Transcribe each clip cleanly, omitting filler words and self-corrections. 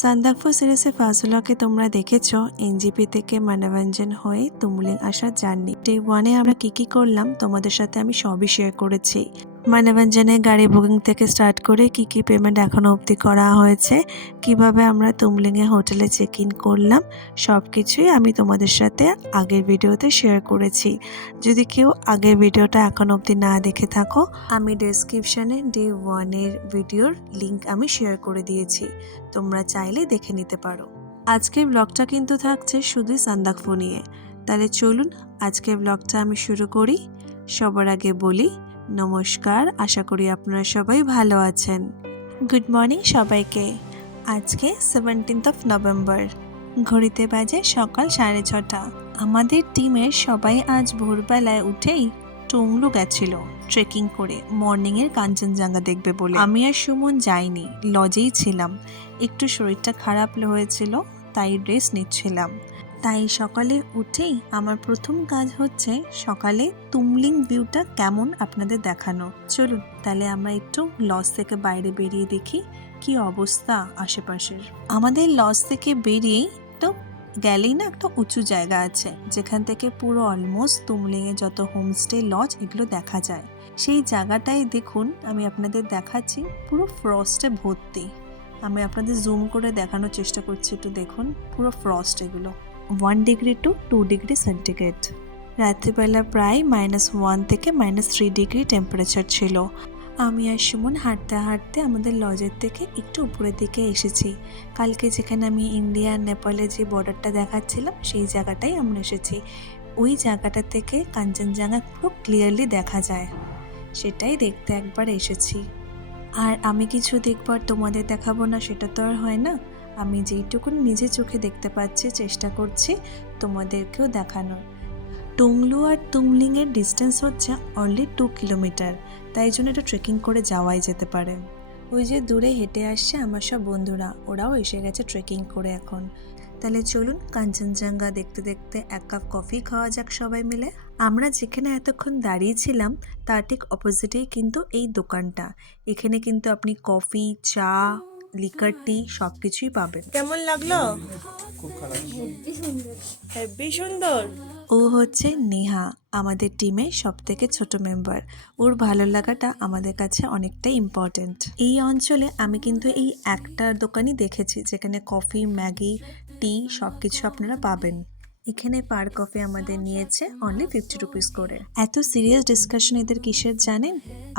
সান্দাকফু সিরিজে ফার্স্ট ব্লগে তোমরা দেখেছো এনজিপি থেকে মানভঞ্জন হয়ে তুমলিং আসার জার্নি। ডে 1-এ আমরা কি করলাম তোমাদের সাথে আমি সবই শেয়ার করেছি। মানভঞ্জনে গাড়ি বুকিং থেকে স্টার্ট করে কি পেমেন্ট এখনো অবধি করা হয়েছে, কিভাবে আমরা তুমলিংয়ে হোটেলে চেক ইন করলাম, সব কিছুই আমি তোমাদের সাথে আগের ভিডিওতে শেয়ার করেছি। যদি কেউ আগের ভিডিওটা এখনো অবধি না দেখে থাকো, আমি ডেসক্রিপশানে ডে 1-এর ভিডিওর লিঙ্ক আমি শেয়ার করে দিয়েছি, তোমরা চাইলে দেখে নিতে পারো। আজকের ব্লগটা কিন্তু থাকছে শুধুই সান্দাকফু নিয়ে। তাহলে চলুন আজকের ব্লগটা আমি শুরু করি। সবার আগে বলি নমস্কার, আশা করি আপনারা সবাই ভালো আছেন। গুড মর্নিং সবাইকে। আজকে 17 নভেম্বর, ঘড়িতে বাজে সকাল 6:30। আমাদের টিমের সবাই আজ ভোরবেলায় উঠেই টুংলু গেছিল ট্রেকিং করে মর্নিংয়ের কাঞ্চনজঙ্ঘা দেখবে বলে। আমি আর সুমন যাইনি, লজেই ছিলাম। একটু শরীরটা খারাপ হয়েছিল, তাই রেস্ট নিচ্ছিলাম। তাই সকালে উঠেই আমার প্রথম কাজ হচ্ছে সকালে তুমলিং ভিউটা কেমন আপনাদের দেখানো। চলুন তাহলে আমরা একটু লজ থেকে বাইরে বেরিয়ে দেখি কি অবস্থা আশেপাশের। আমাদের লজ থেকে বেরিয়েই তো গেলেই না একটা উঁচু জায়গা আছে, যেখান থেকে পুরো অলমোস্ট তুমলিংয়ে যত হোমস্টে লজ এগুলো দেখা যায়। সেই জায়গাটাই দেখুন, আমি আপনাদের দেখাচ্ছি, পুরো ফ্রস্টে ভর্তি। আমি আপনাদের জুম করে দেখানোর চেষ্টা করছি, একটু দেখুন পুরো ফ্রস্ট। এগুলো 1 ডিগ্রি টু 2 ডিগ্রি সেন্টিগ্রেড। রাত্রিবেলা প্রায় -1 থেকে -3 ডিগ্রি টেম্পারেচার ছিল। আমি আর সুমন হাঁটতে হাঁটতে আমাদের লজের থেকে একটু উপরের দিকে এসেছি। কালকে যেখানে আমি ইন্ডিয়া নেপালের যে বর্ডারটা দেখাচ্ছিলাম সেই জায়গাটাই আমরা এসেছি। ওই জায়গাটা থেকে কাঞ্চনজঙ্ঘা খুব ক্লিয়ারলি দেখা যায়, সেটাই দেখতে একবার এসেছি। আর আমি কিছু দেখবার তোমাদের দেখাবো না সেটা তো আর হয় না। আমি যেইটুকু নিজে চোখে দেখতে পাচ্ছি চেষ্টা করছি তোমাদেরকেও দেখানোর। টুংলু আর তুমলিংয়ের ডিস্টেন্স হচ্ছে অনলি 2 কিলোমিটার, তাই জন্য এটা ট্রেকিং করে যাওয়াই যেতে পারে। ওই যে দূরে হেঁটে আসছে আমার সব বন্ধুরা, ওরাও এসে গেছে ট্রেকিং করে এখন। তাহলে চলুন কাঞ্চনজঙ্ঘা দেখতে দেখতে এক কাপ কফি খাওয়া যাক সবাই মিলে। আমরা যেখানে এতক্ষণ দাঁড়িয়েছিলাম তার ঠিক অপোজিটেই কিন্তু এই দোকানটা। এখানে কিন্তু আপনি কফি, চা, লিকার, টি সব কিছুই পাবেন। কেমন লাগলো? হেব্বি সুন্দর। ও হচ্ছে নেহা, আমাদের টিমের সবথেকে ছোট মেম্বার। ওর ভালো লাগাটা আমাদের কাছে অনেকটাই ইম্পর্টেন্ট। এই অঞ্চলে আমি কিন্তু এই একটা দোকানই দেখেছি যেখানে কফি, ম্যাগি, টি সব কিছু আপনারা পাবেন। এখানে পার কফি আমাদের নিয়েছে অনলি 50 রুপিস করে। এত সিরিয়াস ডিসকাশন এদের কিসের জানেন?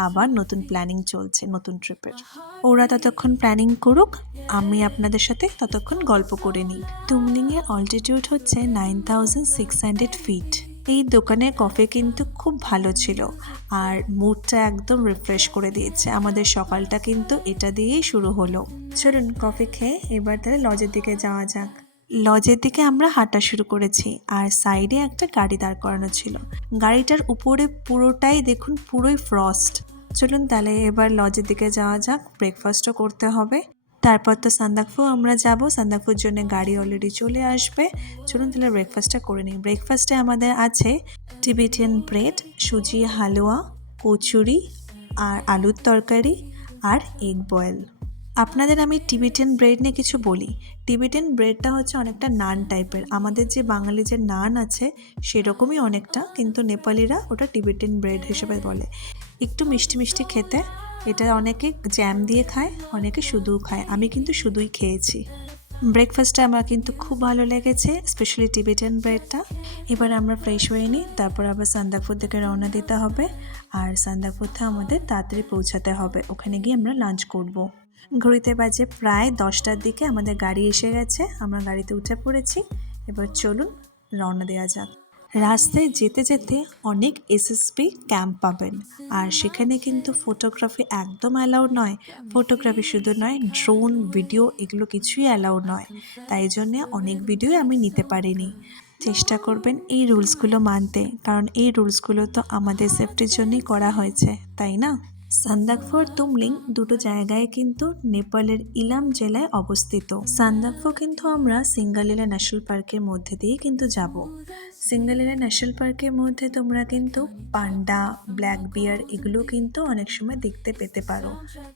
আবার নতুন প্ল্যানিং চলছে নতুন ট্রিপের। ওরা ততক্ষণ প্ল্যানিং করুক, আমি আপনাদের সাথে ততক্ষণ গল্প করে নিই। তুমলিংয়ের অল্টিটিউড হচ্ছে 9600 ফিট। এই দোকানের কফি কিন্তু খুব ভালো ছিল আর মুডটা একদম রিফ্রেশ করে দিয়েছে। আমাদের সকালটা কিন্তু এটা দিয়েই শুরু হলো। চলুন কফি খেয়ে এবার তাহলে লজের দিকে যাওয়া যাক। লজের দিকে আমরা হাঁটা শুরু করেছি আর সাইডে একটা গাড়ি দাঁড় করানো ছিল। গাড়িটার উপরে পুরোটাই দেখুন পুরোই ফ্রস্ট। চলুন তাহলে এবার লজের দিকে যাওয়া যাক, ব্রেকফাস্টও করতে হবে। তারপর তো সান্দাকফু আমরা যাব, সান্দাকফুর জন্য গাড়ি অলরেডি চলে আসবে। চলুন তাহলে ব্রেকফাস্টটা করে নিই। ব্রেকফাস্টে আমাদের আছে টিবেটিয়ান ব্রেড, সুজি হালুয়া, কচুরি আর আলুর তরকারি আর এগ বয়েল। আপনাদের আমি টিবেটিয়ান ব্রেড নিয়ে কিছু বলি। টিবেটিয়ান ব্রেডটা হচ্ছে অনেকটা নান টাইপের, আমাদের যে বাঙালি যে নান আছে সেরকমই অনেকটা, কিন্তু নেপালিরা ওটা টিবেটিয়ান ব্রেড হিসেবে বলে। একটু মিষ্টি মিষ্টি খেতে, এটা অনেকে জ্যাম দিয়ে খায়, অনেকে শুধুও খায়, আমি কিন্তু শুধুই খেয়েছি। ব্রেকফাস্টটা আমার কিন্তু খুব ভালো লেগেছে, স্পেশালি টিবেটিয়ান ব্রেডটা। এবার আমরা ফ্রেশ হয়ে নিই, তারপর আবার সান্দাকফুর দিকে রওনা দিতে হবে। আর সান্দাকফুতে আমাদের তাড়াতাড়ি পৌঁছাতে হবে, ওখানে গিয়ে আমরা লাঞ্চ করব। ঘড়িতে বাজে প্রায় 10টার দিকে আমাদের গাড়ি এসে গেছে, আমরা গাড়িতে উঠে পড়েছি। এবার চলুন রওনা দেওয়া যাক। রাস্তায় যেতে যেতে অনেক এসএসপি ক্যাম্প পাবেন, আর সেখানে কিন্তু ফটোগ্রাফি একদম অ্যালাউড নয়। ফটোগ্রাফি শুধু নয়, ড্রোন, ভিডিও এগুলো কিছুই অ্যালাউড নয়। তাই জন্যে অনেক ভিডিও আমি নিতে পারিনি। চেষ্টা করবেন এই রুলসগুলো মানতে, কারণ এই রুলসগুলো তো আমাদের সেফটির জন্যই করা হয়েছে, তাই না? সান্দাকফু আর তুমলিং দুটো জায়গায় কিন্তু নেপালের ইলাম জেলায় অবস্থিত। সান্দাকফু কিন্তু আমরা সিঙ্গালিলা ন্যাশনাল পার্কের মধ্যে দিয়ে কিন্তু যাব। সিঙ্গালিলা ন্যাশনাল পার্কের মধ্যে তোমরা কিন্তু পান্ডা, ব্ল্যাক বিয়ার এগুলো কিন্তু অনেক সময় দেখতে পেতে পারো,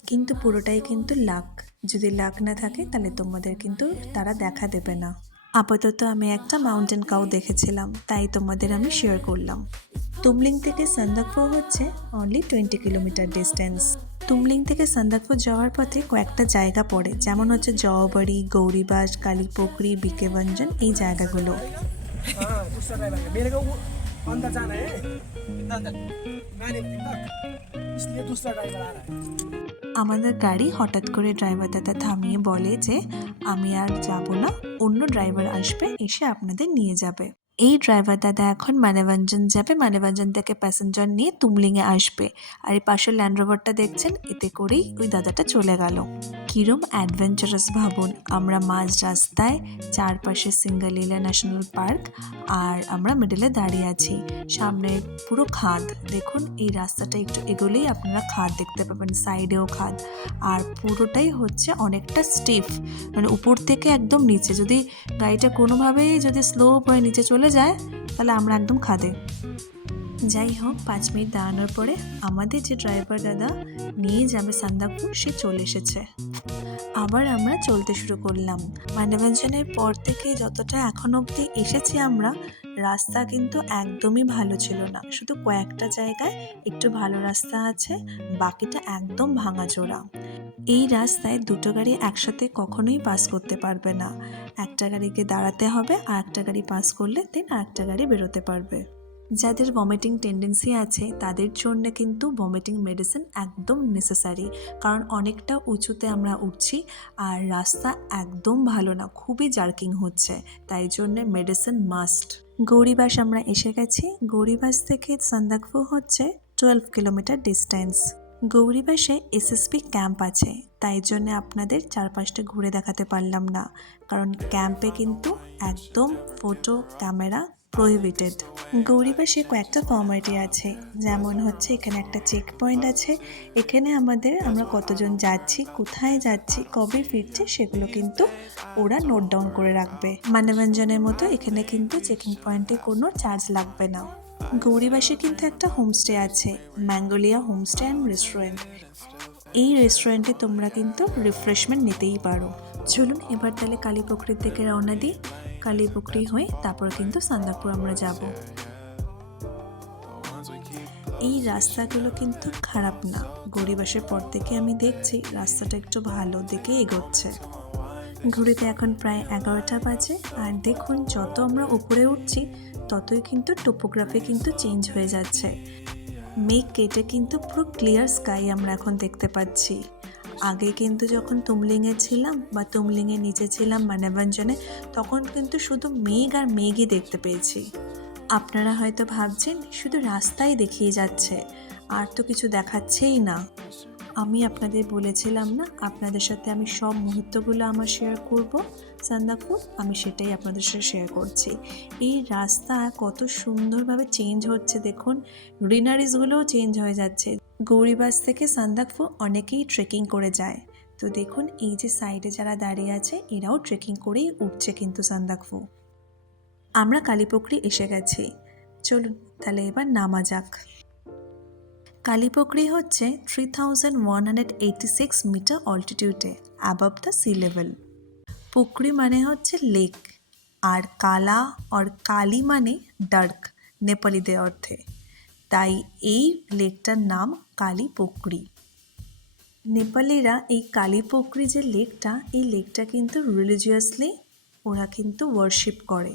কিন্তু পুরোটাই কিন্তু লাক। যদি লাক না থাকে তাহলে তোমাদের কিন্তু তারা দেখা দেবে না। আপাতত আমি একটা মাউন্টেন কাউ দেখেছিলাম, তাই তোমাদের আমি শেয়ার করলাম। তুমলিং থেকে সান্দাকফু হচ্ছে অনলি 20 কিলোমিটার ডিস্টেন্স। তুমলিং থেকে সান্দাকফু যাওয়ার পথে কয়েকটা জায়গা পড়ে, যেমন হচ্ছে জওবাড়ি, গৌরীবাস, কালীপুকুরি, বিকেভঞ্জন, এই জায়গাগুলো। আমাদের গাড়ি হঠাৎ করে ড্রাইভার দাদা থামিয়ে বলে যে আমি আর যাব না, অন্য ড্রাইভার আসবে, এসে আপনাদের নিয়ে যাবে। এই ড্রাইভার দাদা এখন মানেভঞ্জন যাবে, মানেভঞ্জন থেকে প্যাসেঞ্জার নিয়ে তুমলিংয়ে আসবে। আর এই পাশের ল্যান্ড রোভারটা দেখছেন, এতে করেই ওই দাদাটা চলে গেল। কিরম অ্যাডভেঞ্চারাস ভাবুন, আমরা মাঝ রাস্তায়, চারপাশে সিঙ্গালীলা ন্যাশনাল পার্ক, আর আমরা মিডলে দাঁড়িয়ে আছি, সামনে পুরো খাদ। দেখুন এই রাস্তাটা একটু এগোলেই আপনারা খাদ দেখতে পাবেন, সাইডেও খাদ, আর পুরোটাই হচ্ছে অনেকটা স্টিফ, মানে উপর থেকে একদম নিচে। যদি গাড়িটা কোনোভাবেই যদি স্লো হয়ে নিচে চলে যায় তাহলে আমরা একদম খাদে। যাই হোক, 5 মিনিট দাঁড়ানোর পরে আমাদের যে ড্রাইভার দাদা নিয়ে যাবে সান্দাকফু, সে চলে এসেছে। আবার আমরা চলতে শুরু করলাম। মানেভঞ্জনের পর থেকে যতটা এখন অবধি এসেছি আমরা, রাস্তা কিন্তু একদমই ভালো ছিল না। শুধু কয়েকটা জায়গায় একটু ভালো রাস্তা আছে, বাকিটা একদম ভাঙাচোরা। এই রাস্তায় দুটো গাড়ি একসাথে কখনোই পাস করতে পারবে না। একটা গাড়িকে দাঁড়াতে হবে, আর একটা গাড়ি পাস করলে দেন আর একটা গাড়ি বেরোতে পারবে। যাদের ভমিটিং টেন্ডেন্সি আছে তাদের জন্য কিন্তু ভমিটিং মেডিসিন একদম নেসেসারি, কারণ অনেকটা উঁচুতে আমরা উঠছি আর রাস্তা একদম ভালো না, খুবই জার্কিং হচ্ছে, তাই জন্য মেডিসিন মাস্ট। গৌরীবাস আমরা এসে গেছি। গৌরীবাস থেকে সান্দাকফু হচ্ছে 12 কিলোমিটার ডিস্টেন্স। গৌরীবাসে এসএসপি ক্যাম্প আছে, তাই জন্য আপনাদের চারপাশটা ঘুরে দেখাতে পারলাম না, কারণ ক্যাম্পে কিন্তু একদম ফটো ক্যামেরা প্রহিবিটেড। গৌরীবাসে কয়েকটা ফর্মালিটি আছে, যেমন হচ্ছে এখানে একটা চেক পয়েন্ট আছে, এখানে আমরা কতজন যাচ্ছি, কোথায় যাচ্ছি, কবে ফিরছি, সেগুলো কিন্তু ওরা নোট ডাউন করে রাখবে। মানেভঞ্জনের মতো এখানে কিন্তু চেকিং পয়েন্টে কোনো চার্জ লাগবে না। গৌরীবাসে কিন্তু একটা হোমস্টে আছে, ম্যাঙ্গোলিয়া হোমস্টে অ্যান্ড রেস্টুরেন্ট। এই রেস্টুরেন্টে তোমরা কিন্তু রিফ্রেশমেন্ট নিতেই পারো। চলুন এবার তাহলে কালীপুকুরির দিকে রওনা দিই। কালীপুকুরি হয়ে তারপর কিন্তু সান্দাকফু আমরা যাব। এই রাস্তাগুলো কিন্তু খারাপ না, গৌরীবাসের পর থেকে আমি দেখছি রাস্তাটা একটু ভালো দিকে এগোচ্ছে। ঘড়িতে এখন প্রায় 11টা বাজে, আর দেখুন যত আমরা উপরে উঠছি ততই কিন্তু টোপোগ্রাফি কিন্তু চেঞ্জ হয়ে যাচ্ছে। মেঘ কেটে কিন্তু পুরো ক্লিয়ার স্কাই আমরা এখন দেখতে পাচ্ছি। আগে কিন্তু যখন তুমলিংয়ে ছিলাম বা তুমলিংয়ের নিচে ছিলাম মানেভঞ্জনে, তখন কিন্তু শুধু মেঘ আর মেঘই দেখতে পেয়েছি। আপনারা হয়তো ভাবছেন শুধু রাস্তাই দেখিয়ে যাচ্ছে, আর তো কিছু দেখাচ্ছেই না। আমি আপনাদের বলেছিলাম না আপনাদের সাথে আমি সব মুহূর্তগুলো আমার শেয়ার করব সান্দাকফু, আমি সেটাই আপনাদের সাথে শেয়ার করছি। এই রাস্তা কত সুন্দরভাবে চেঞ্জ হচ্ছে, দেখুন গ্রিনারিজগুলোও চেঞ্জ হয়ে যাচ্ছে। গৌরীবাস থেকে সান্দাকফু অনেকেই ট্রেকিং করে যায়, তো দেখুন এই যে সাইডে যারা দাঁড়িয়ে আছে এরাও ট্রেকিং করেই উঠছে কিন্তু সান্দাকফু। আমরা কালীপুকুরি এসে গেছি, চলুন তাহলে এবার নামা যাক। কালীপুকুরি হচ্ছে 3186 মিটার অল্টিটিউডে অ্যাবভ দ্য সি লেভেল। পুকুরি মানে হচ্ছে লেক, আর কালা আর কালী মানে ডার্ক নেপালিদের অর্থে, তাই এই লেকটার নাম কালীপুকুরি। নেপালিরা এই কালীপুকুরি যে লেকটা, এই লেকটা কিন্তু রিলিজিয়াসলি ওরা কিন্তু ওয়ার্শিপ করে।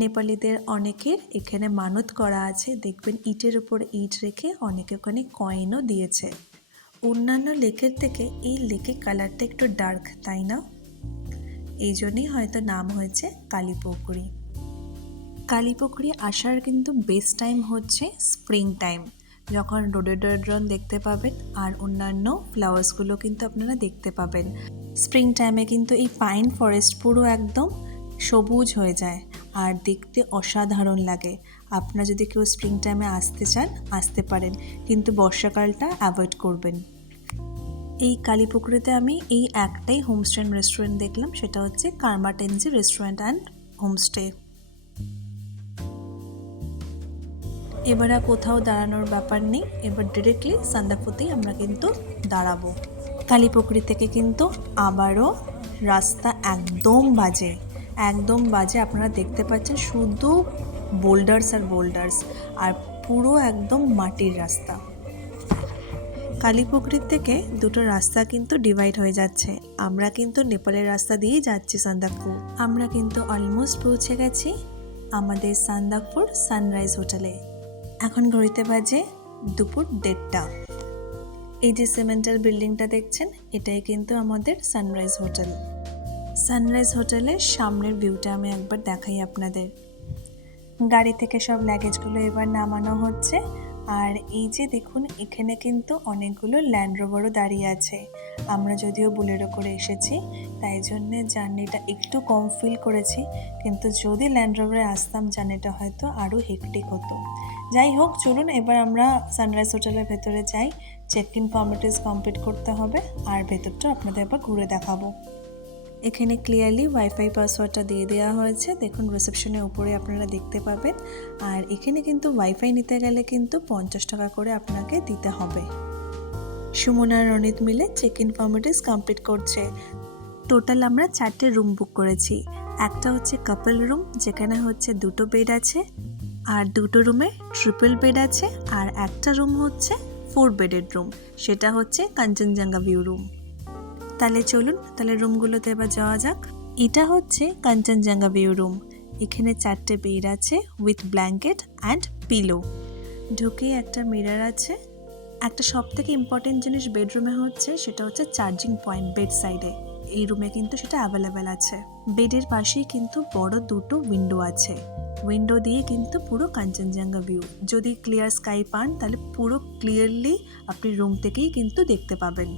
নেপালিদের অনেকের এখানে মানত করা আছে, দেখবেন ইটের উপর ইট রেখে অনেকে ওখানে কয়েনও দিয়েছে। অন্যান্য লেকের থেকে এই লেকের কালারটা একটু ডার্ক, তাই না? এই জন্যই হয়তো নাম হয়েছে কালীপুকুরি। কালীপুকুরি আসার কিন্তু বেস্ট টাইম হচ্ছে স্প্রিং টাইম, যখন রোডোডেনড্রন দেখতে পাবেন আর অন্যান্য ফ্লাওয়ার্সগুলো কিন্তু আপনারা দেখতে পাবেন। স্প্রিং টাইমে কিন্তু এই পাইন ফরেস্ট পুরো একদম সবুজ হয়ে যায় আর দেখতে অসাধারণ লাগে। আপনারা যদি কেউ স্প্রিং টাইমে আসতে চান আসতে পারেন, কিন্তু বর্ষাকালটা অ্যাভয়েড করবেন। এই কালীপুকুরিতে আমি এই একটাই হোমস্টে অ্যান্ড রেস্টুরেন্ট দেখলাম, সেটা হচ্ছে কার্মাটেনজি রেস্টুরেন্ট অ্যান্ড হোমস্টে। এবার আর কোথাও দাঁড়ানোর ব্যাপার নেই, এবার ডিরেক্টলি সান্দাকফুতেই আমরা কিন্তু দাঁড়াবো। কালীপুকুরি থেকে কিন্তু আবারও রাস্তা একদম বাজে আপনারা দেখতে পাচ্ছেন, শুধু বোল্ডার্স আর বোল্ডার্স, আর পুরো একদম মাটির রাস্তা। কালীপুকুরির থেকে দুটো রাস্তা কিন্তু ডিভাইড হয়ে যাচ্ছে। আমরা কিন্তু নেপালের রাস্তা দিয়েই যাচ্ছি সান্দাকফু। আমরা কিন্তু অলমোস্ট পৌঁছে গেছি আমাদের সান্দাকফুর সানরাইজ হোটেলে। এখন ঘড়িতে বাজে দুপুর 1:30। এই যে সিমেন্টের বিল্ডিংটা দেখছেন, এটাই কিন্তু আমাদের সানরাইজ হোটেল। সানরাইজ হোটেলের সামনের ভিউটা আমি একবার দেখাই আপনাদের। গাড়ি থেকে সব লাগেজগুলো এবার নামানো হচ্ছে। আর এই যে দেখুন, এখানে কিন্তু অনেকগুলো ল্যান্ড রোভারও দাঁড়িয়ে আছে। আমরা যদিও বুলেরো করে এসেছি, তাই জন্যে জার্নিটা একটু কম ফিল করেছি, কিন্তু যদি ল্যান্ড রোভারে আসতাম জার্নিটা হয়তো আরও হেক্টিক হতো। যাই হোক, চলুন এবার আমরা সানরাইজ হোটেলের ভেতরে যাই। চেক ইন ফর্মালিটিস কমপ্লিট করতে হবে, আর ভেতরটা আপনাদের আবার ঘুরে দেখাবো। এখানে ক্লিয়ারলি ওয়াইফাই পাসওয়ার্ডটা দিয়ে দেওয়া হয়েছে, দেখুন রিসেপশনের উপরে আপনারা দেখতে পাবেন। আর এখানে কিন্তু ওয়াইফাই নিতে গেলে কিন্তু 50 টাকা করে আপনাকে দিতে হবে। সুমন আর রনিত মিলে চেক ইন ফর্মালিটিস কমপ্লিট করছে। টোটাল আমরা 4টে রুম বুক করেছি। একটা হচ্ছে কাপল রুম, যেখানে হচ্ছে 2টো বেড আছে, আর 2টো রুমে ট্রিপল বেড আছে, আর একটা রুম হচ্ছে 4 বেডের রুম, সেটা হচ্ছে কাঞ্চনজঙ্ঘা ভিউ রুম। তাহলে চলুন, তাহলে রুমগুলোতে এবার যাওয়া যাক। এটা হচ্ছে কাঞ্চনজঙ্ঘা ভিউ রুম। এখানে 4টে বেড আছে উইথ ব্ল্যাঙ্কেট অ্যান্ড পিলো। ঢুকেই একটা মিরর আছে। একটা সব থেকে ইম্পর্টেন্ট জিনিস বেডরুমে হচ্ছে, সেটা হচ্ছে চার্জিং পয়েন্ট বেড সাইডে। এই রুমে কিন্তু সেটা অ্যাভেলেবেল আছে। বেডের পাশেই কিন্তু বড় 2টো উইন্ডো আছে। উইন্ডো দিয়ে কিন্তু পুরো কাঞ্চনজঙ্ঘা ভিউ। যদি ক্লিয়ার স্কাই পান তাহলে পুরো ক্লিয়ারলি আপনি রুম থেকেই কিন্তু দেখতে পাবেন।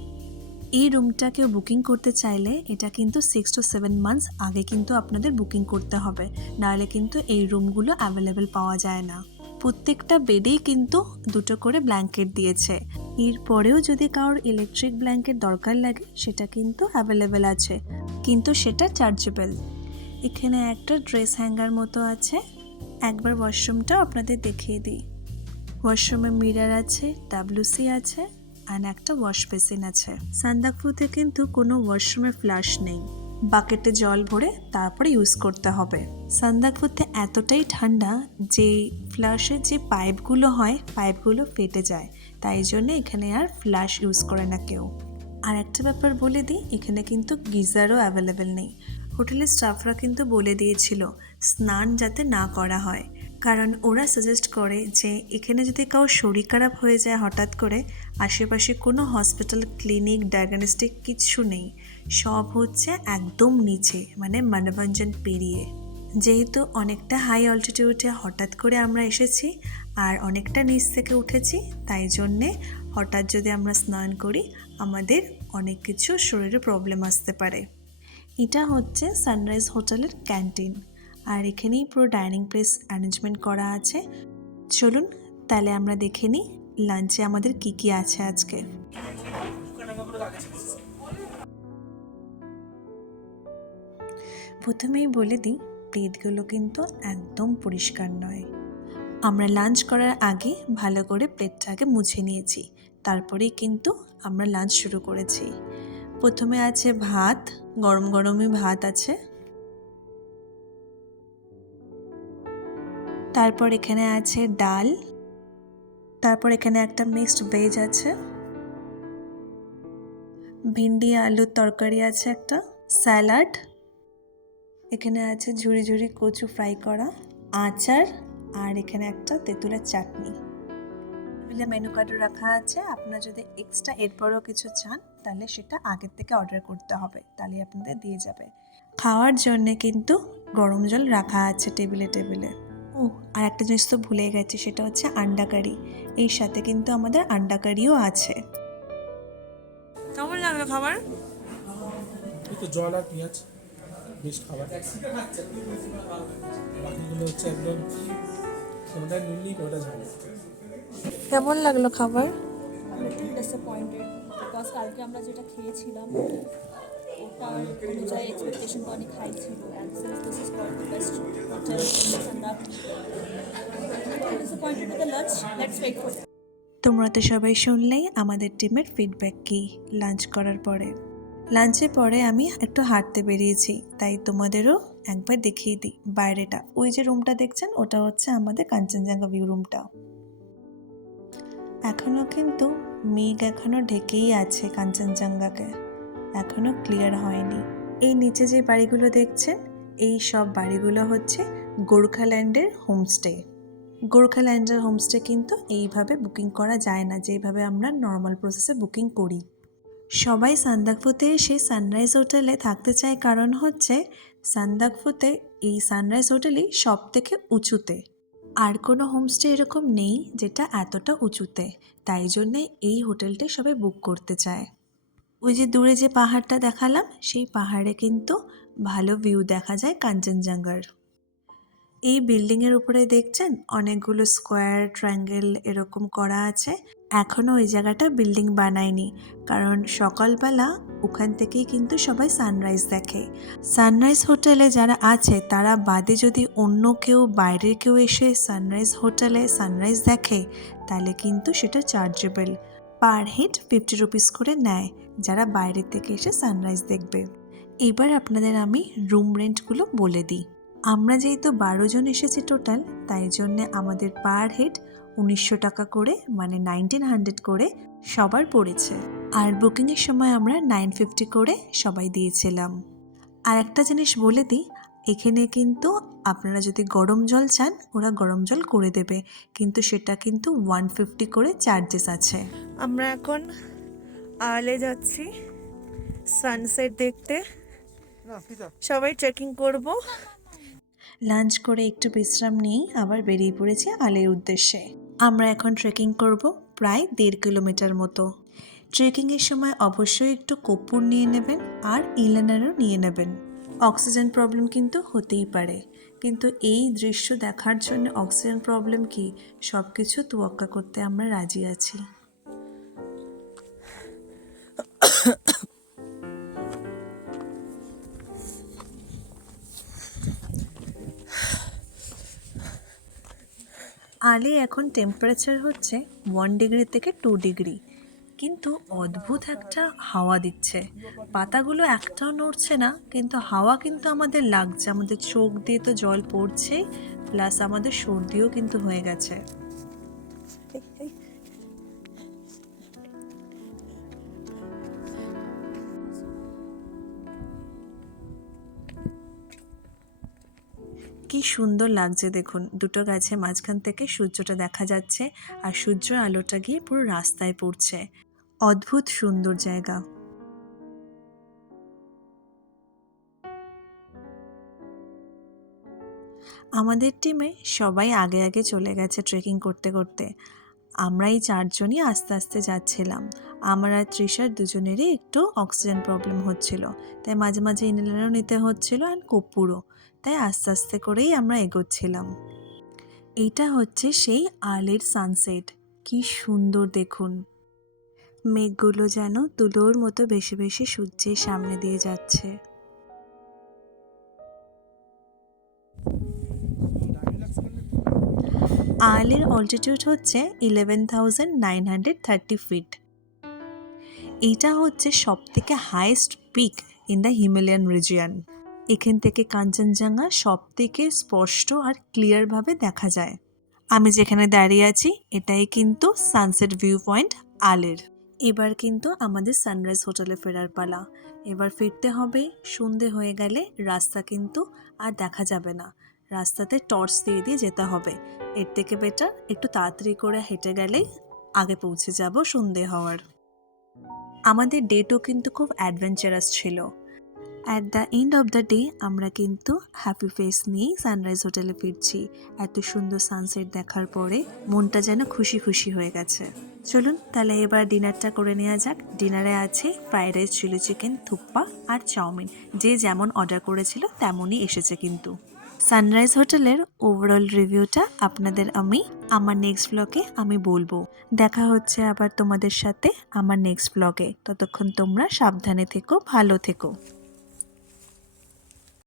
এই রুমটা কেউ বুকিং করতে চাইলে এটা কিন্তু 6 to 7 মান্থস আগে কিন্তু আপনাদের বুকিং করতে হবে, নাহলে কিন্তু এই রুমগুলো অ্যাভেলেবেল পাওয়া যায় না। প্রত্যেকটা বেডেই কিন্তু 2টো করে ব্ল্যাঙ্কেট দিয়েছে। এরপরেও যদি কারোর ইলেকট্রিক ব্ল্যাঙ্কেট দরকার লাগে, সেটা কিন্তু অ্যাভেলেবেল আছে, কিন্তু সেটা চার্জেবল। এখানে একটা ড্রেস হ্যাঙ্গার মতো আছে। একবার ওয়াশরুমটাও আপনাদের দেখিয়ে দিই। ওয়াশরুমে মিরর আছে, WC আছে, আর একটা ওয়াশ বেসিন আছে। সান্দাকফুতে কিন্তু কোনো ওয়াশরুমে ফ্লাশ নেই, বাকেটে জল ভরে তারপরে ইউজ করতে হবে। সান্দাকফুতে এতটাই ঠান্ডা যে ফ্লাশের যে পাইপগুলো হয়, পাইপগুলো ফেটে যায়, তাই জন্য এখানে আর ফ্লাশ ইউজ করে না কেউ। আর একটা ব্যাপার বলে দিই, এখানে কিন্তু গিজারও অ্যাভেলেবেল নেই। হোটেলের স্টাফরা কিন্তু বলে দিয়েছিল স্নান যাতে না করা হয়, কারণ ওরা সাজেস্ট করে যে এখানে যদি কারো শরীর খারাপ হয়ে যায় হঠাৎ করে, আশেপাশে কোনো হসপিটাল, ক্লিনিক, ডায়াগনস্টিক কিচ্ছু নেই, সব হচ্ছে একদম নিচে, মানে মনোরঞ্জন পেরিয়ে। যেহেতু অনেকটা হাই অল্টিটিউডে হঠাৎ করে আমরা এসেছি আর অনেকটা নিচ থেকে উঠেছি, তাই জন্যে হঠাৎ যদি আমরা স্নান করি আমাদের অনেক কিছু শরীরে প্রবলেম আসতে পারে। এটা হচ্ছে সানরাইজ হোটেলের ক্যান্টিন, আর এখানেই পুরো ডাইনিং প্লেস অ্যারেঞ্জমেন্ট করা আছে। চলুন তাহলে আমরা দেখে নিই লাঞ্চে আমাদের কি কি আছে আজকে। প্রথমেই বলে দিই, প্লেটগুলো কিন্তু একদম পরিষ্কার নয়। আমরা লাঞ্চ করার আগে ভালো করে প্লেটটাকে মুছে নিয়েছি, তারপরেই কিন্তু আমরা লাঞ্চ শুরু করেছি। প্রথমে আছে ভাত, গরম গরমই ভাত আছে। তারপর এখানে আছে ডাল, তারপর এখানে একটা মিক্সড ভেজ আছে, ভিন্ডি আলুর তরকারি আছে, একটা স্যালাড, এখানে আছে ঝুরি ঝুরি কচু ফ্রাই করা, আচার, আর এখানে একটা তেঁতুলের চাটনি। মেনু কার্ডও রাখা আছে। আপনারা যদি এক্সট্রা এরপরও কিছু চান তাহলে সেটা আগের থেকে অর্ডার করতে হবে, তাহলে আপনাদের দিয়ে যাবে। খাওয়ার জন্যে কিন্তু গরম জল রাখা আছে টেবিলে টেবিলে। আর একটা জিনিস তো ভুলে গেছি, সেটা হচ্ছে আন্ডা কারি। এর সাথে কিন্তু আমাদের আন্ডা কারিও আছে। কেমন লাগলো খাবার? একটু জল আর পেঁয়াজ বেশ খাবার, বাকিগুলো হচ্ছে একদম কোনটা নুনলি কোনটা ঝাল। কেমন লাগলো খাবার? ডিসঅ্যাপয়েন্টেড বিকজ কালকে আমরা যেটা খেয়েছিলাম ওটা অনুযায়ী এক্সপেকটেশন অনেক হাই ছিল। Since this is called the best hotel in Sandakphu, disappointed with the lunch. Let's wait for তোমরা তো সবাই শুনলেই আমাদের টিমের ফিডব্যাক কী লাঞ্চ করার পরে। লাঞ্চের পরে আমি একটু হাঁটতে বেরিয়েছি, তাই তোমাদেরও একবার দেখিয়ে দিই বাইরেটা। ওই যে রুমটা দেখছেন ওটা হচ্ছে আমাদের কাঞ্চনজঙ্ঘা ভিউ রুমটা। এখনও কিন্তু মেঘ এখনও ঢেকেই আছে কাঞ্চনজঙ্ঘাকে, এখনও ক্লিয়ার হয়নি। এই নিচে যে বাড়িগুলো দেখছেন এই সব বাড়িগুলো হচ্ছে গোর্খাল্যান্ডের হোমস্টে। গোর্খাল্যান্ডের হোমস্টে কিন্তু এইভাবে বুকিং করা যায় না যেভাবে আমরা নর্মাল প্রসেসে বুকিং করি। সবাই সান্দাকফুতে এসে সানরাইজ হোটেলে থাকতে চায়, কারণ হচ্ছে সান্দাকফুতে এই সানরাইজ হোটেলই সব থেকে উঁচুতে। আর কোনো হোমস্টে এরকম নেই যেটা এতটা উঁচুতে, তাই জন্যে এই হোটেলটা সবাই বুক করতে চায়। ওই যে দূরে যে পাহাড়টা দেখালাম সেই পাহাড়ে কিন্তু ভালো ভিউ দেখা যায় কাঞ্চনজঙ্ঘার। এই বিল্ডিংয়ের উপরে দেখছেন অনেকগুলো স্কোয়ার ট্রায়াঙ্গেল এরকম করা আছে। এখনও ওই জায়গাটা বিল্ডিং বানায়নি, কারণ সকালবেলা ওখান থেকেই কিন্তু সবাই সানরাইজ দেখে। সানরাইজ হোটেলে যারা আছে তারা বাদে যদি অন্য কেউ বাইরের কেউ এসে সানরাইজ হোটেলে সানরাইজ দেখে তাহলে কিন্তু সেটা চার্জেবল। পার হেড 50 রুপিস করে নেয় যারা বাইরে থেকে এসে সানরাইজ দেখবে। এবার আপনাদের আমি রুম রেন্টগুলো বলে দিই। আমরা যেহেতু 12 জন এসেছি টোটাল, তাই জন্যে আমাদের পার হেড 1900 টাকা করে, মানে 1900 করে সবার পড়েছে। আর বুকিংয়ের সময় আমরা 950 করে সবাই দিয়েছিলাম। আর একটা জিনিস বলে দিই, এখানে কিন্তু আপনারা যদি গরম জল চান ওরা গরম জল করে দেবে, কিন্তু সেটা কিন্তু 150 করে চার্জেস আছে। আমরা এখন আলে যাচ্ছি সানসেট দেখতে, সবাই ট্রেকিং করব। লাঞ্চ করে একটু বিশ্রাম নিয়েই আবার বেরিয়ে পড়েছি আলের উদ্দেশ্যে। আমরা এখন ট্রেকিং করব প্রায় 1.5 কিলোমিটার মতো। ট্রেকিংয়ের সময় অবশ্যই একটু কর্পূর নিয়ে নেবেন আর ইলানারও নিয়ে নেবেন। অক্সিজেন প্রবলেম কিন্তু হতেই পারে, কিন্তু এই দৃশ্য দেখার জন্য অক্সিজেন প্রবলেম কি সব কিছু তোয়াক্কা করতে আমরা রাজি আছি। আলে এখন টেম্পারেচার হচ্ছে 1 ডিগ্রি থেকে 2 ডিগ্রি, কিন্তু অদ্ভুত একটা হাওয়া দিচ্ছে। পাতাগুলো একটাও নড়ছে না, কিন্তু হাওয়া কিন্তু আমাদের লাগছে। আমাদের চোখ দিয়ে তো জল পড়ছে, প্লাস আমাদের সর্দিও কিন্তু হয়ে গেছে। কি সুন্দর লাগছে দেখুন, দুটো গাছের মাঝখান থেকে সূর্যটা দেখা যাচ্ছে আর সূর্যের আলোটা গিয়ে পুরো রাস্তায় পড়ছে। অদ্ভুত সুন্দর জায়গা। আমাদের টিমে সবাই আগে আগে চলে গেছে ট্রেকিং করতে করতে। আমরা এই 4 জনই আস্তে আস্তে যাচ্ছিলাম। আমার আর তৃষার দুজনেরই একটু অক্সিজেন প্রবলেম হচ্ছিল, তাই মাঝে মাঝে ইনহেলারও নিতে হচ্ছিল আর কর্পূরও, তাই আস্তে আস্তে করেই আমরা এগোচ্ছিলাম। এইটা হচ্ছে সেই আলের সানসেট, কি সুন্দর দেখুন। মেঘগুলো যেন তুলোর মতো বেশি বেশি সূর্যের সামনে দিয়ে যাচ্ছে। আলের অল্টিটিউড হচ্ছে 11,930 ফিট। এইটা হচ্ছে সব থেকে highest peak in the Himalayan region. এখান থেকে কাঞ্চনজঙ্ঘা সব থেকে স্পষ্ট আর ক্লিয়ারভাবে দেখা যায়। আমি যেখানে দাঁড়িয়ে আছি এটাই কিন্তু সানসেট ভিউ পয়েন্ট আলের। এবার কিন্তু আমাদের সানরাইজ হোটেলে ফেরার পালা। এবার ফিরতে হবে, সন্ধে হয়ে গেলে রাস্তা কিন্তু আর দেখা যাবে না, রাস্তাতে টর্চ দিয়ে দিয়ে যেতে হবে। এর থেকে বেটার একটু তাড়াতাড়ি করে হেঁটে গেলেই আগে পৌঁছে যাব সন্ধে হওয়ার। আমাদের ডেটও কিন্তু খুব অ্যাডভেঞ্চারাস ছিল। At the end of the day আমরা কিন্তু হ্যাপি ফেস নিয়েই সানরাইজ হোটেলে ফিরছি। এত সুন্দর সানসেট দেখার পরে মনটা যেন খুশি খুশি হয়ে গেছে। চলুন তাহলে এবার ডিনারটা করে নেওয়া যাক। ডিনারে আছে fried rice, chilli chicken, thukpa আর চাউমিন। যে যেমন অর্ডার করেছিল তেমনই এসেছে কিন্তু। সানরাইজ হোটেলের ওভারঅল রিভিউটা আপনাদের আমি আমার নেক্সট ব্লগে আমি বলবো। দেখা হচ্ছে আবার তোমাদের সাথে আমার নেক্সট ব্লগে। ততক্ষণ তোমরা সাবধানে থেকো, ভালো থেকো।